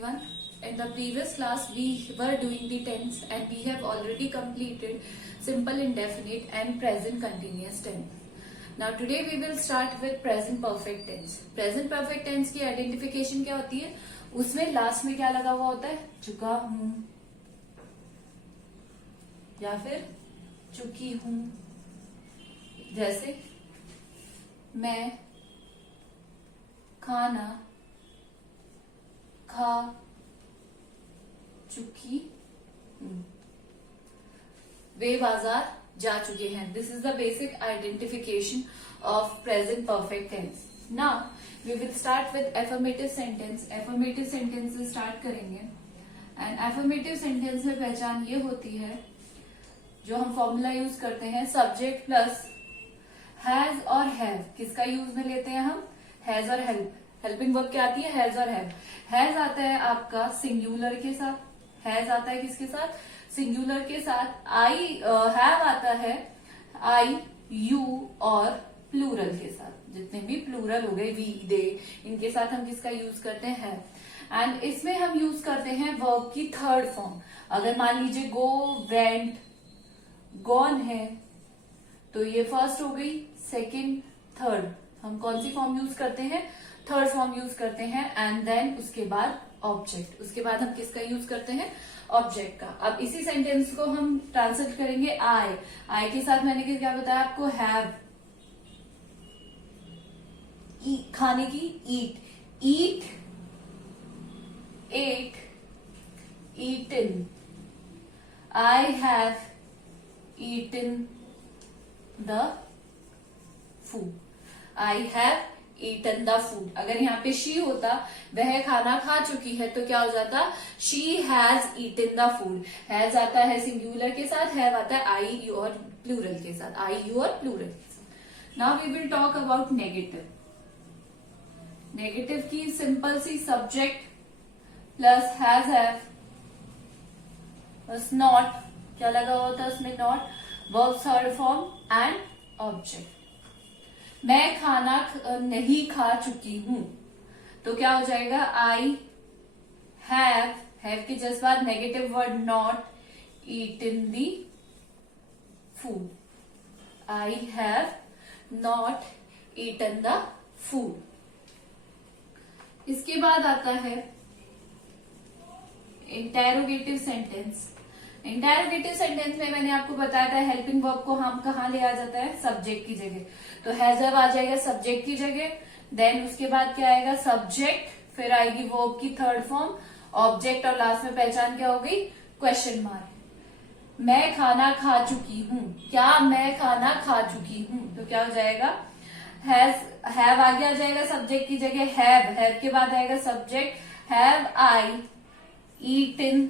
everyone. In the previous class, we were doing the tense and we have already completed simple indefinite and present continuous tense. Now today we will start with present perfect tense. Present perfect tense की identification क्या होती है? उसमें last में क्या लगा हुआ होता है? चुका हूं या फिर चुकी हूं. जैसे मैं खाना खा चुकी हूं. वे बाजार जा चुके हैं. This is the basic identification of present perfect tense. Now we will start with affirmative sentence. Affirmative sentence से स्टार्ट करेंगे एंड एफर्मेटिव सेंटेंस में पहचान ये होती है जो हम फॉर्मूला यूज करते हैं सब्जेक्ट प्लस हैज और हैव. किसका यूज में लेते हैं हम? हैज और हेल्प. हेल्पिंग वर्ब क्या आती है? हैज और हैव. हैज आता है आपका सिंगुलर के साथ. हैज आता है किसके साथ? सिंगुलर के साथ. आई हैव आता है आई यू और प्लूरल के साथ. जितने भी प्लूरल हो गए वी दे, इनके साथ हम किसका यूज करते हैं? एंड इसमें हम यूज करते हैं वर्ब की थर्ड फॉर्म. अगर मान लीजिए गो वेंट गॉन है तो ये फर्स्ट हो गई, सेकंड थर्ड. हम कौन सी फॉर्म यूज करते हैं? थर्ड फॉर्म यूज करते हैं. एंड देन उसके बाद ऑब्जेक्ट. उसके बाद हम किसका यूज करते हैं? ऑब्जेक्ट का. अब इसी सेंटेंस को हम ट्रांसलेट करेंगे आई. आई के साथ मैंने क्या बताया आपको? हैव. खाने की eat. Eat ate eaten. I have eaten the food. I have eaten the food. अगर यहाँ पे शी होता, वह खाना खा चुकी है, तो क्या हो जाता? She has eaten the food. Has आता है सिंगुलर के साथ, हैव आता है आई यू और प्लूरल के साथ. आई यू और प्लूरल के साथ. Now we will talk about negative. Negative की सिंपल सी subject plus has plus not. क्या लगा हुआ था उसमें? Not. Verb third form and object. मैं खाना नहीं खा चुकी हूं तो क्या हो जाएगा? आई हैव के जस्ट बाद negative word not eaten the food. I have not eaten the food. इसके बाद आता है इंटेरोगेटिव सेंटेंस. इंटेरोगेटिव सेंटेंस में मैंने आपको बताया था हेल्पिंग वर्ब को हम कहाँ ले आ जाता है? सब्जेक्ट की जगह. तो हैज हैव आ जाएगा सब्जेक्ट की जगह. देन उसके बाद क्या आएगा? सब्जेक्ट. फिर आएगी वर्ब की थर्ड फॉर्म ऑब्जेक्ट और लास्ट में पहचान क्या हो गई? Question mark. मैं खाना खा चुकी हूँ. क्या मैं खाना खा चुकी हूँ? तो क्या हो जाएगा? हैव आगे आ जाएगा सब्जेक्ट की जगह. हैव के बाद आएगा subject. Have I eaten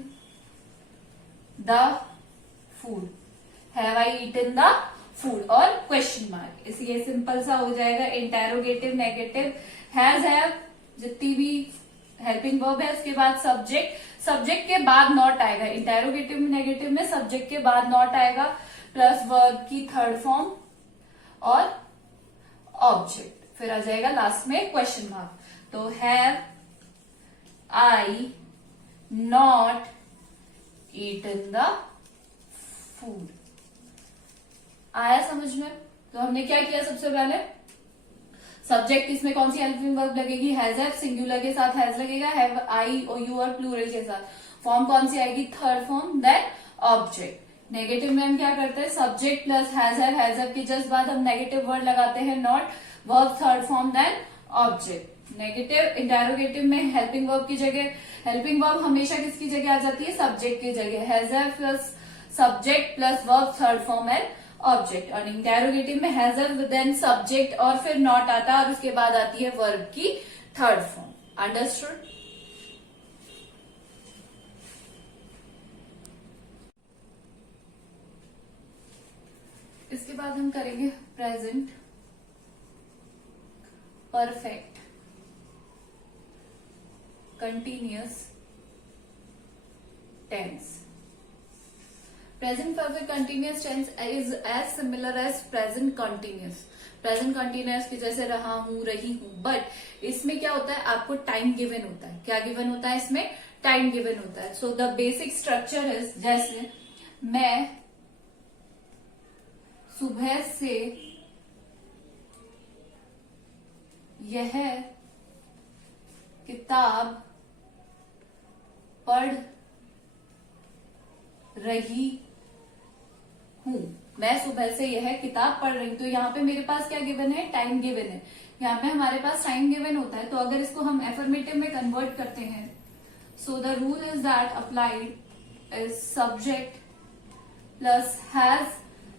the food. Have I eaten the food और क्वेश्चन मार्क. इसलिए सिंपल सा हो जाएगा इंटेरोगेटिव नेगेटिव. हैज हैव जितनी भी हेल्पिंग वर्ब है उसके बाद सब्जेक्ट. सब्जेक्ट के बाद नॉट आएगा. इंटेरोगेटिव नेगेटिव में सब्जेक्ट के बाद नॉट आएगा प्लस वर्ब की थर्ड फॉर्म और ऑब्जेक्ट. फिर आ जाएगा लास्ट में क्वेश्चन मार्क. तो have I not eaten the food. आया समझ में? तो हमने क्या किया? सबसे पहले सब्जेक्ट इसमें कौन सी हेल्पिंग वर्ब लगेगी? Has have. सिंगुलर के साथ हैज लगेगा. हैव आई और यू और प्लूरल के साथ. फॉर्म कौन सी आएगी? Third form. Then object. Negative में हम क्या करते हैं? सब्जेक्ट प्लस हैज हैव के जस्ट बाद हम नेगेटिव वर्ड लगाते हैं not. Verb third form then object. Negative interrogative में हेल्पिंग वर्ब की जगह, हेल्पिंग वर्ब हमेशा किसकी जगह आ जाती है? सब्जेक्ट की जगह. Has have plus subject plus verb third form and object. और इंटेरोगेटिव में हैज हैव देन सब्जेक्ट और फिर नॉट आता है और उसके बाद आती है वर्ब की थर्ड फॉर्म. अंडरस्टूड? इसके बाद हम करेंगे present perfect continuous tense. Present perfect continuous tense is as similar as present continuous. Present continuous की जैसे रहा हूं, रही हूं, बट इसमें क्या होता है, आपको टाइम गिवन होता है। क्या गिवन होता है इसमें? टाइम गिवन होता है। So the basic structure is, जैसे मैं सुबह से यह किताब पढ़ रही हूं। मैं सुबह से यह किताब पढ़ रही हूं, तो यहाँ पे मेरे पास क्या गिवन है? टाइम गिवन है। यहाँ पे हमारे पास टाइम गिवन होता है, तो अगर इसको हम एफर्मेटिव में कन्वर्ट करते हैं, so the rule is that applied is subject plus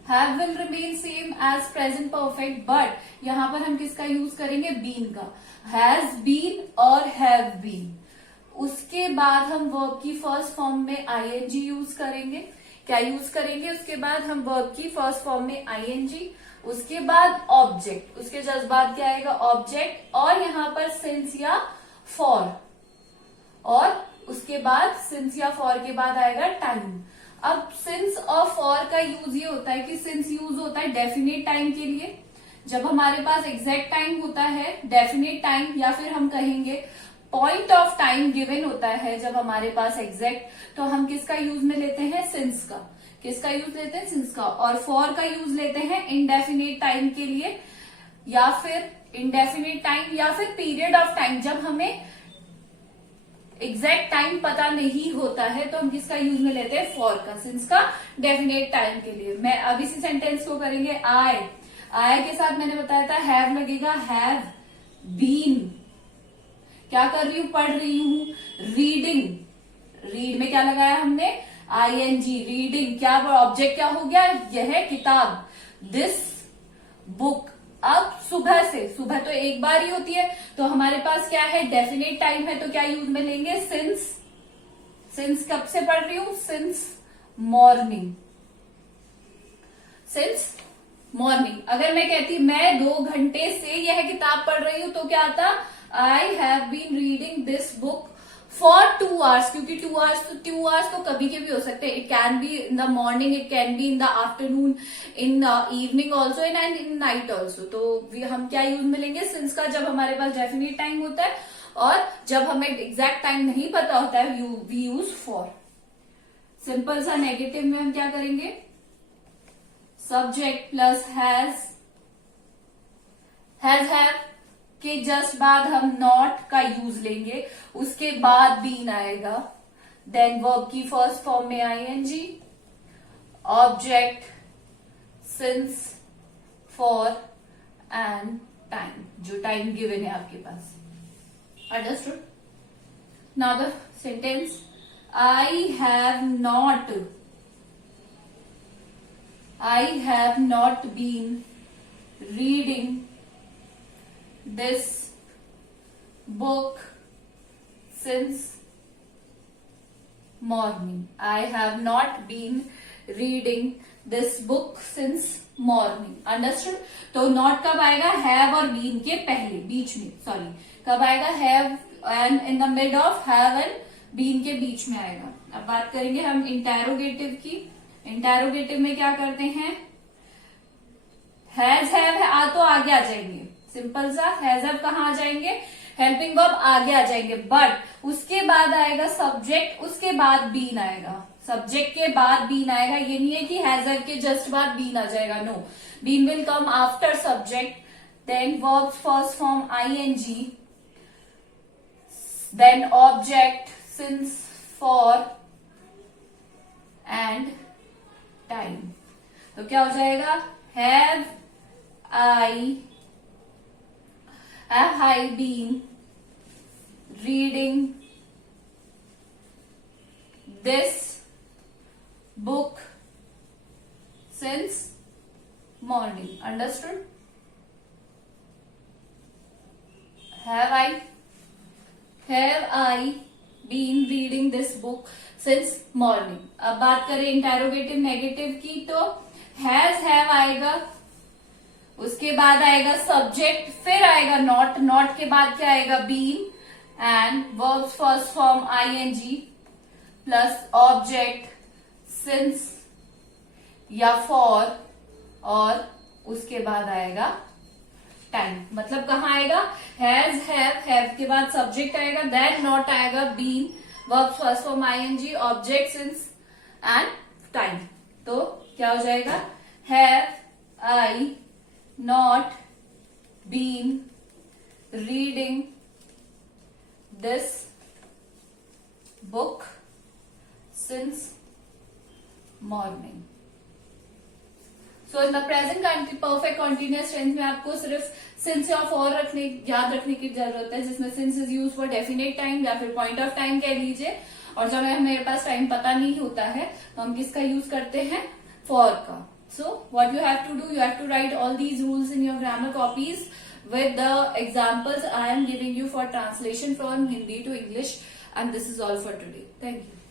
have will remain same as present perfect, but यहां पर हम किसका यूज करेंगे? बीन का। हैज बीन और हैव बीन। उसके बाद हम वर्ब की फर्स्ट फॉर्म में आईएनजी यूज करेंगे। क्या यूज करेंगे? उसके बाद हम वर्ब की फर्स्ट फॉर्म में आईएनजी, उसके बाद ऑब्जेक्ट, उसके जस्ट बाद क्या आएगा? ऑब्जेक्ट, और यहां पर सिंस या फॉर, और उसके बाद सिंस या फॉर के बाद आएगा टाइम। अब सिंस और फॉर का यूज ये होता है कि सिंस यूज होता है डेफिनेट टाइम के लिए, जब हमारे पास एग्जैक्ट टाइम होता है, डेफिनेट टाइम, या फिर हम कहेंगे पॉइंट ऑफ टाइम गिवन होता है जब हमारे पास एग्जैक्ट, तो हम किसका यूज में लेते हैं? सिंस का। किसका यूज लेते हैं? सिंस का। और फॉर का यूज लेते हैं इनडेफिनेट टाइम के लिए, या फिर इनडेफिनेट टाइम, या फिर पीरियड ऑफ टाइम, जब हमें एग्जैक्ट टाइम पता नहीं होता है, तो हम किसका यूज में लेते हैं? फॉर का, सिंस का, डेफिनेट टाइम के लिए। मैं अब इसी सेंटेंस को करेंगे आई के साथ मैंने बताया था हैव लगेगा, हैव बीन। क्या कर रही हूं? पढ़ रही हूं। रीडिंग, रीड में क्या लगाया हमने? आईएनजी। रीडिंग, क्या ऑब्जेक्ट क्या हो गया? यह किताब, दिस बुक। अब सुबह से, सुबह तो एक बार ही होती है, तो हमारे पास क्या है? डेफिनेट टाइम है, तो क्या यूज में लेंगे? सिंस। सिंस कब से पढ़ रही हूं? Since morning. Since morning. अगर मैं कहती मैं 2 घंटे से यह किताब पढ़ रही हूं, तो क्या आता? I have been reading this book for 2 hours, क्योंकि 2 hours तो कभी के भी हो सकते हैं। It can be in the morning, it can be in the afternoon, in evening also, and in night also. तो हम क्या यूज में लेंगे? सिंस का, जब हमारे पास डेफिनेट टाइम होता है, और जब हमें एग्जैक्ट टाइम नहीं पता होता है, वी यूज फॉर। सिंपल सा नेगेटिव में हम क्या करेंगे? सब्जेक्ट प्लस हैव के जस्ट बाद हम नॉट का यूज लेंगे, उसके बाद बीन आएगा, देन वर्ब की फर्स्ट फॉर्म में ING, object, since, for and time, जो टाइम गिवन है आपके पास। Understood? Now the sentence, I have not been reading this book since morning. I have not been reading this book since morning. Understood? तो not कब आएगा? have और been के पहले, बीच में, सॉरी, कब आएगा? have and in the mid of have and been के बीच में आएगा। अब बात करेंगे हम इंटेरोगेटिव की। इंटेरोगेटिव में क्या करते हैं? हैज हैव है तो आगे आ जाएंगे, सिंपल सा। हैज हैव कहाँ आ जाएंगे? हेल्पिंग वर्ब आगे आ जाएंगे, बट उसके बाद आएगा सब्जेक्ट, उसके बाद बीन आएगा। सब्जेक्ट के बाद बीन आएगा, ये नहीं है कि हैज हैव के जस्ट बाद बीन आ जाएगा, no. Been will come after subject, then verb first form I N G, then object, since, for and time. तो क्या हो जाएगा? Have I been reading this book since morning? Understood? Have I been reading this book since morning? अब बात करें interrogative negative की, तो has have आएगा, उसके बाद आएगा सब्जेक्ट, फिर आएगा नॉट, नॉट के बाद क्या आएगा? Been, and verb first form I N G plus object, since, या फॉर, और उसके बाद आएगा टाइम। मतलब कहाँ आएगा, हैज, हैव के बाद सब्जेक्ट आएगा, देन नॉट आएगा, been, verb first form I N G, object since and time. तो क्या हो जाएगा, have I not been reading this book since morning. So in the present perfect continuous tense में आपको सिर्फ सिंस या फॉर याद रखने की जरूरत है, जिसमें since is use for definite time या फिर पॉइंट ऑफ टाइम कह लीजिए। और जब मेरे पास टाइम पता नहीं होता है तो हम किसका यूज करते हैं, फॉर का। So what you have to do, you have to write all these rules in your grammar copies with the examples I am giving you for translation from Hindi to English, and this is all for today. Thank you.